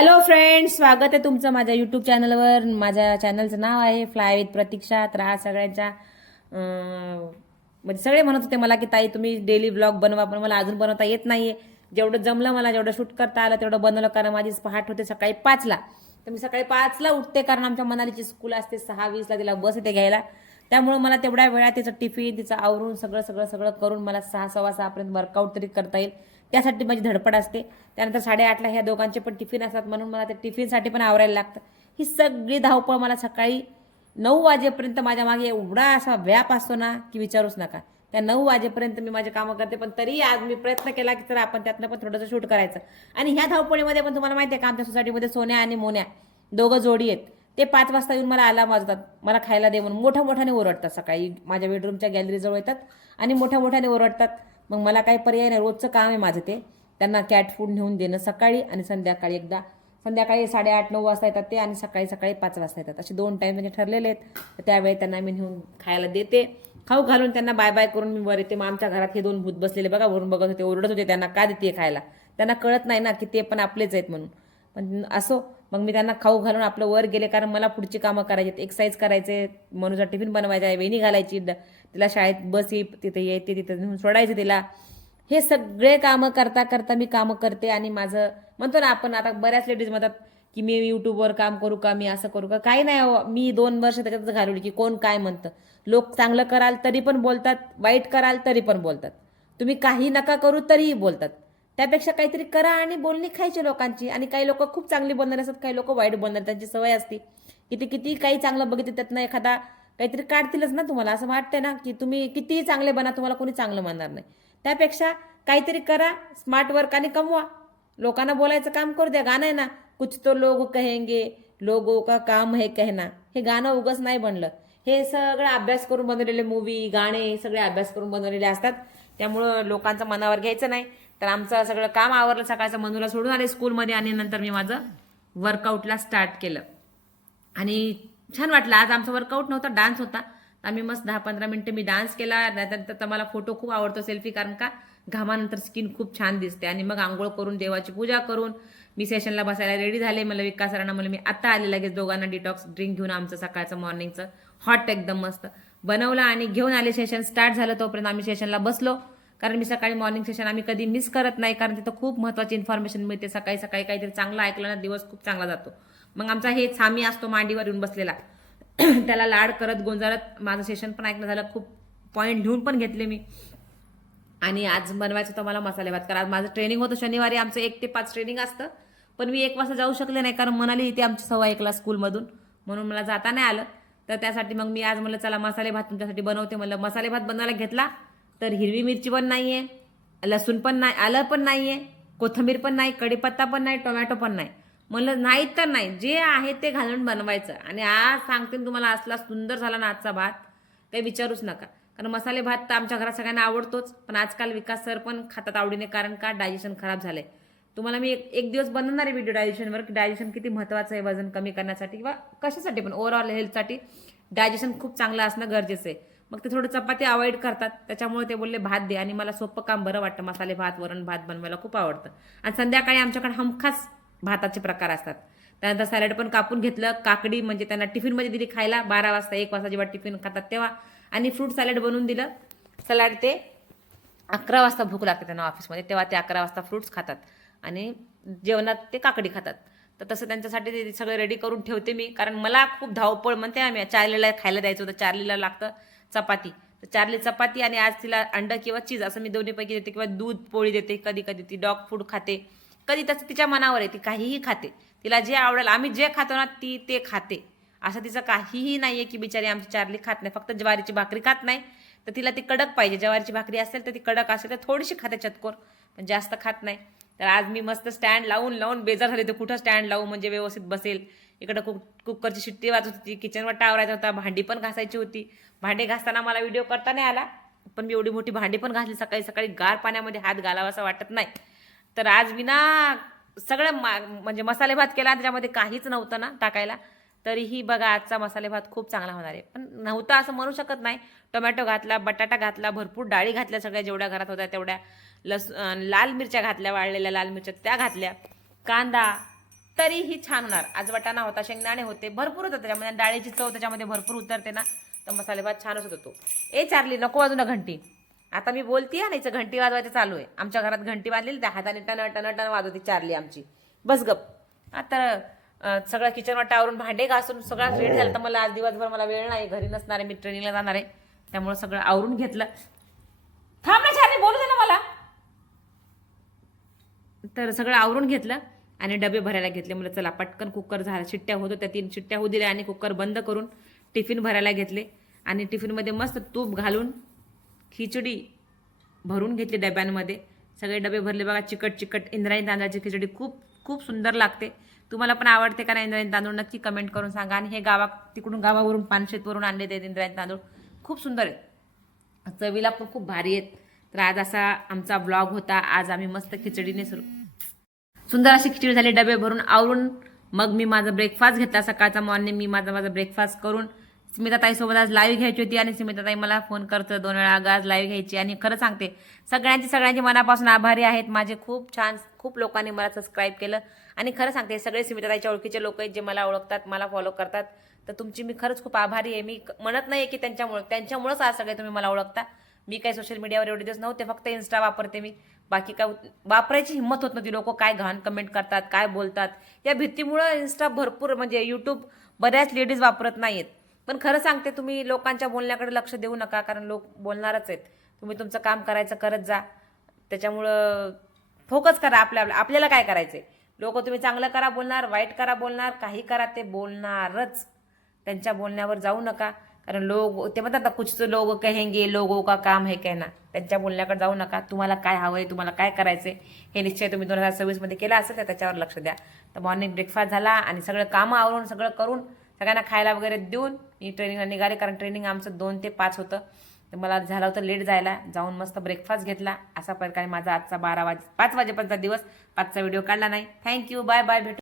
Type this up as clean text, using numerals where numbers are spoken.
Hello friends, स्वागत आहे तुमचं माझ्या यूट्यूब चॅनलवर. माझ्या चॅनलचं नाव आहे फ्लाय विथ प्रतीक्षा. तर आज सगळ्यांच्या म्हणजे सगळे म्हणत होते मला की ताई तुम्ही डेली ब्लॉग बनवा, पण मला अजून बनवता येत नाहीये. जेवढं जमलं मला, जेवढं शूट करता आलं तेवढं बनवलं, कारण माझी पहाट होते सकाळी 5ला. तर मी सकाळी 5ला उठते, कारण आमच्या मनालीची स्कूल असते 6:20ला, तिला बस येते घ्यायला. त्यामुळे मला तेवढ्या वेळात तिचं टिफिन, तिचं आवरून सगळं सगळं सगळं करून मला 6 सव्वा 6पर्यंत वर्कआउट तरी करता येईल, त्यासाठी माझी धडपड असते. त्यानंतर 8:30ला ह्या दोघांचे पण टिफिन असतात, म्हणून मला ते टिफिनसाठी पण आवरायला लागतं. ही सगळी धावपळ मला सकाळी 9 वाजेपर्यंत माझ्या मागे एवढा असा व्याप असतो ना की विचारूच नका. त्या 9 वाजेपर्यंत मी माझे कामं करते, पण तरी आज मी प्रयत्न केला की तर आपण त्यातनं पण थोडंसं शूट करायचं. आणि ह्या धावपळीमध्ये पण तुम्हाला माहिती आहे का, आमच्या सोसायटीमध्ये सोन्या आणि मोन्या दोघं जोडी आहेत. ते 5 वाजता येऊन मला अलार्म वाजतात, मला खायला दे म्हणून मोठ्या मोठ्याने ओरडतात. सकाळी माझ्या बेडरूमच्या गॅलरीजवळ येतात आणि मोठ्या मोठ्याने ओरडतात. मग मला काही पर्याय नाही, रोजचं काम आहे माझं ते. त्यांना कॅट फूड नेऊन देणं सकाळी आणि संध्याकाळी एकदा. संध्याकाळी 8:30-9 वाजता येतात ते, आणि सकाळी सकाळी 5 वाजता येतात. असे 2 टाईम त्यांचे ठरलेले आहेत. तर त्यावेळी त्यांना मी नेऊन खायला देते. खाऊ घालून त्यांना बाय बाय करून मी वर येते. मग आमच्या घरात हे 2 भूत बसलेले बघा, वरून बघत होते, ओरडत होते त्यांना का देते खायला. त्यांना कळत नाही ना की ते पण आपलेच आहेत म्हणून. पण असो, मग मी त्यांना खाऊ घालून आपलं वर गेले, कारण मला पुढची कामं करायची, एक्सरसाइज करायचे, मनूचा टिफिन बनवायचा आहे, वेणी घालायची, तिला शाळेत बस तिथे येते, तिथे नेऊन सोडायचं तिला. हे सगळे कामं करता करता मी कामं करते. आणि माझं म्हणतो ना आपण, आता बऱ्याच लेडीज म्हणतात की मी यूट्यूबवर काम करू का, मी असं करू का. काही नाही हो, मी 2 वर्ष त्याच्यातच घालवली की कोण काय म्हणतं. लोक चांगलं कराल तरी पण बोलतात, वाईट कराल तरी पण बोलतात, तुम्ही काही नका करू तरीही बोलतात. त्यापेक्षा काहीतरी करा आणि बोलणी खायची लोकांची. आणि काही लोक खूप चांगली बोलणार असतात, काही लोक वाईट बोलणार, त्यांची सवय असते. किती किती काही चांगलं बघितलं त्यातनं एखादा काहीतरी काढतीलच ना. तुम्हाला असं वाटतंय ना की तुम्ही कितीही चांगले बना, तुम्हाला कोणी चांगलं म्हणणार नाही. त्यापेक्षा काहीतरी करा, स्मार्ट वर्क, आणि कमवा. लोकांना बोलायचं काम करू द्या. गाणं आहे ना, कुछ तो लोग कहेंगे, लोगों का काम है कहना. हे गाणं उगच नाही बनलं. हे सगळं अभ्यास करून बनवलेले मूवी, गाणे सगळे अभ्यास करून बनवलेले असतात. त्यामुळं लोकांचं मनावर घ्यायचं नाही. तर आमचं सगळं काम आवरलं, सकाळचं मनूला सोडून आले स्कूलमध्ये, आणि नंतर मी माझं वर्कआउटला स्टार्ट केलं. आणि छान वाटलं. आज आमचा वर्कआउट नव्हता, डान्स होता. आम्ही मस्त 10-15 मिनिटं मी डान्स केला. त्यानंतर मला फोटो खूप आवडतो, सेल्फी, कारण का घामानंतर स्किन खूप छान दिसते. आणि मग आंघोळ करून देवाची पूजा करून मी सेशनला बसायला रेडी झाले. मला विकास सरांना म्हणलं मी आता आले लगेच दोघांना डिटॉक्स ड्रिंक घेऊन, आमचं सकाळचं मॉर्निंगचं हॉट एकदम मस्त बनवलं आणि घेऊन आले. सेशन स्टार्ट झालं, तोपर्यंत आम्ही सेशनला बसलो. कारण मी सकाळी मॉर्निंग सेशन आम्ही कधी मिस करत नाही, कारण तिथं खूप महत्त्वाची इन्फॉर्मेशन मिळते. सकाळी सकाळी काहीतरी चांगलं ऐकलं ना, दिवस खूप चांगला जातो. मग आमचा हे सामी असतो मांडीवर येऊन बसलेला, त्याला लाड करत गोंजारत माझं सेशन पण ऐकणं झालं. खूप पॉईंट लिहून पण घेतले मी. आणि आज बनवायचं होतं मला मसाले भात, कारण आज माझं ट्रेनिंग होतं शनिवारी. आमचं 1 ते 5 ट्रेनिंग असतं, पण मी 1 वाजता जाऊ शकले नाही, कारण मनाली इथे आमची 1:15ला स्कूलमधून, म्हणून मला जाता नाही आलं. तर त्यासाठी मग मी आज म्हणलं चला मसाले भात तुमच्यासाठी बनवते. म्हणलं मसाले भात बनवायला घेतला तर हिरवी मिरची पण नाहीये, लसूण पण नाही, आलं पण नाहीये, कोथिंबीर पण नाही, कढीपत्ता पण नाही, टोमॅटो पण नाही. म्हणलं नाही तर नाही, जे आहे ते घालून बनवायचं. आणि आज सांगते तुम्हाला, असला सुंदर झाला ना आजचा भात, काही विचारूच नका. कारण मसाले भात तर आमच्या घरात सगळ्यांना आवडतोच, पण आजकाल विकास सर पण खातात आवडीने, कारण का डायजेशन खराब झालंय. तुम्हाला मी एक दिवस बनवणार आहे व्हिडिओ डायजेशनवर, की डायजेशन किती महत्त्वाचं आहे वजन कमी करण्यासाठी किंवा कशासाठी पण, ओव्हरऑल हेल्थसाठी डायजेशन खूप चांगलं असणं गरजेचं आहे. मग ते थोडं चपाती अवॉइड करतात, त्याच्यामुळे ते बोलले भात दे. आणि मला सोपं काम बरं वाटतं, मसाले भात, वरण भात बनवायला खूप आवडतं. आणि संध्याकाळी आमच्याकडे हमखास भाताचे प्रकार असतात. त्यानंतर सॅलड पण कापून घेतलं, काकडी म्हणजे त्यांना टिफिनमध्ये दिली खायला 12 वाजता, 1 वाजता जेव्हा टिफिन खातात तेव्हा. आणि फ्रूट सॅलड बनवून दिलं. सलाड ते 11 वाजता भूक लागते त्यांना ऑफिसमध्ये, तेव्हा ते 11 वाजता फ्रूट्स खातात आणि जेवणात ते काकडी खातात. तर तसं त्यांच्यासाठी ते सगळं रेडी करून ठेवते मी, कारण मला खूप धावपळ. म्हणते आम्ही चार्लीला खायला द्यायचं होतं, चार्लीला लागतं चपाती. तर चार्ली चपाती, आणि आज तिला अंड किंवा चीज असं मी दोन्हीपैकी देते, किंवा दूध पोळी देते. कधी कधी ती डॉग फूड खाते, कधी तसं तिच्या मनावर आहे, ती काहीही खाते. तिला जे आवडेल, आम्ही जे खातो ना ती ते खाते. असं तिचं काहीही नाहीये की बिचारी आमची चार्ली खात नाही. फक्त ज्वारीची भाकरी खात नाही, तर तिला ती कडक पाहिजे. ज्वारीची भाकरी असेल तर ती कडक असेल तर थोडीशी खाते चतकोर, पण जास्त खात नाही. तर आज मी मस्त स्टँड लावून लावून बेजार झाले, तर कुठं स्टँड लावू म्हणजे व्यवस्थित बसेल. इकडं कुकरची शिट्टी वाजत होती, किचनवर टावरायचा होता, भांडी पण घासायची होती. भांडे घासताना मला व्हिडिओ करता नाही आला, पण मी एवढी मोठी भांडी पण घासली. सकाळी सकाळी गार पाण्यामध्ये हात घालावा असं वाटत नाही. तर आज मी ना सगळं म्हणजे मसाले भात केला, त्याच्यामध्ये काहीच नव्हतं ना टाकायला. तरीही बघा आजचा मसाले भात खूप चांगला होणार आहे. पण नव्हता असं म्हणू शकत नाही. टोमॅटो घातला, बटाटा घातला, भरपूर डाळी घातल्या, सगळ्या जेवढ्या घरात होत्या तेवढ्या. लाल मिरच्या घातल्या, वाळलेल्या लाल मिरच्या त्या घातल्या, कांदा. तरीही छान होणार. आज वाटाणा होता, शेंगदाणे होते, भरपूर होतं त्याच्यामध्ये, डाळीची चव त्याच्यामध्ये भरपूर उतरते ना, तर मसाले भात छानच होतो तो. ए चार्ली, नको वाजू ना घंटी. आता मी बोलतीये ना, हिचं घंटी वाजवायचं चालू आहे. आमच्या घरात घंटी वाजलेली, त्या हाताने टन टन टन वाजवते चार्ली आमची. बस गप. आता सगळं किचन वाटा आवरून भांडे घासून सगळं रेडी झालं. तर मला आज दिवसभर मला वेळ नाही, घरी नसणार आहे, मी ट्रेनिंगला जाणार आहे, त्यामुळे सगळं आवरून घेतलं. थांब ना चार्ली, बोलू दे ना मला. तर सगळं आवरून घेतलं आणि डबे भरायला घेतले. मला चला पटकन कुकर झाला, शिट्ट्या होतो त्या 3 शिट्ट्या होऊ दिल्या आणि कुकर बंद करून टिफिन भरायला घेतले. आणि टिफिनमध्ये मस्त तूप घालून खिचडी भरून घेतली डब्यांमध्ये. सगळे डबे भरले बघा. चिकट चिकट इंद्रायणी तांदळाची खिचडी खूप खूप सुंदर लागते. तुम्हाला पण आवडते का नाही इंद्रायणी तांदूळ, नक्की कमेंट करून सांगा. आणि हे तिकडून गावावरून पानशेतवरून आणले ते इंद्रायणी तांदूळ खूप सुंदर आहेत, चवीला पण खूप भारी आहेत. तर आज असा आमचा ब्लॉग होता. आज आम्ही मस्त खिचडीने सुंदर अशी खिचडी झाली. डबे भरून आवरून मग मी माझा ब्रेकफास्ट घेतला. सकाळचा मॉर्निंग मी माझा ब्रेकफास्ट करून स्मिताताईसोबत आज लाईव्ह घ्यायची होती आणि स्मिताताई मला फोन करतो 2 वेळा, आज लाईव्ह घ्यायची. आणि खरं सांगते, सगळ्यांची मनापासून आभारी आहेत. माझे खूप छान, खूप लोकांनी मला सबस्क्राईब केलं. आणि खरं सांगते, सगळे स्मिताताईच्या ओळखीचे लोक आहेत जे मला ओळखतात, मला फॉलो करतात. तर तुमची मी खरंच खूप आभारी आहे. मी म्हणत नाही की त्यांच्यामुळेच आज सगळे तुम्ही मला ओळखता. मी काही सोशल मीडियावर एवढे दिवस नव्हते, फक्त इन्स्टा वापरते मी. बाकी काय वापरायची हिंमत होत नव्हती. लोक काय घाण कमेंट करतात, काय बोलतात, या भीतीमुळं इन्स्टा भरपूर, म्हणजे यूट्यूब बऱ्याच लेडीज वापरत नाहीत. पण खरं सांगते, तुम्ही लोकांच्या बोलण्याकडे लक्ष देऊ नका, कारण लोक बोलणारच आहेत. तुम्ही तुमचं काम करायचं करत जा. त्याच्यामुळं फोकस करा आपल्याला काय करायचंय. लोक तुम्ही चांगलं करा बोलणार, वाईट करा बोलणार, काही करा ते बोलणारच. त्यांच्या बोलण्यावर जाऊ नका, कारण लोक ते म्हणतात ना, कुछ लोग कहेंगे, लोगों का काम है कहना. त्यांच्या बोलण्याकडे जाऊ नका. तुम्हाला काय हवंय, तुम्हाला काय करायचंय, हे निश्चय तुम्ही 2026 मध्ये केला असेल तर त्याच्यावर लक्ष द्या. तर मॉर्निंग ब्रेकफास्ट झाला आणि सगळं कामं आवरून सगळं करून सगळ्यांना खायला वगैरे देऊन मी ट्रेनिंगला निघाले, कारण ट्रेनिंग आमचं 2 ते 5 होतं. तर मला झालं होतं लेट जायला. जाऊन मस्त ब्रेकफास्ट घेतला. असा प्रकारे माझा आजचा 5 वाजेपर्यंतचा दिवस. 5चा व्हिडिओ काढला नाही. थँक्यू, बाय बाय, भेटू.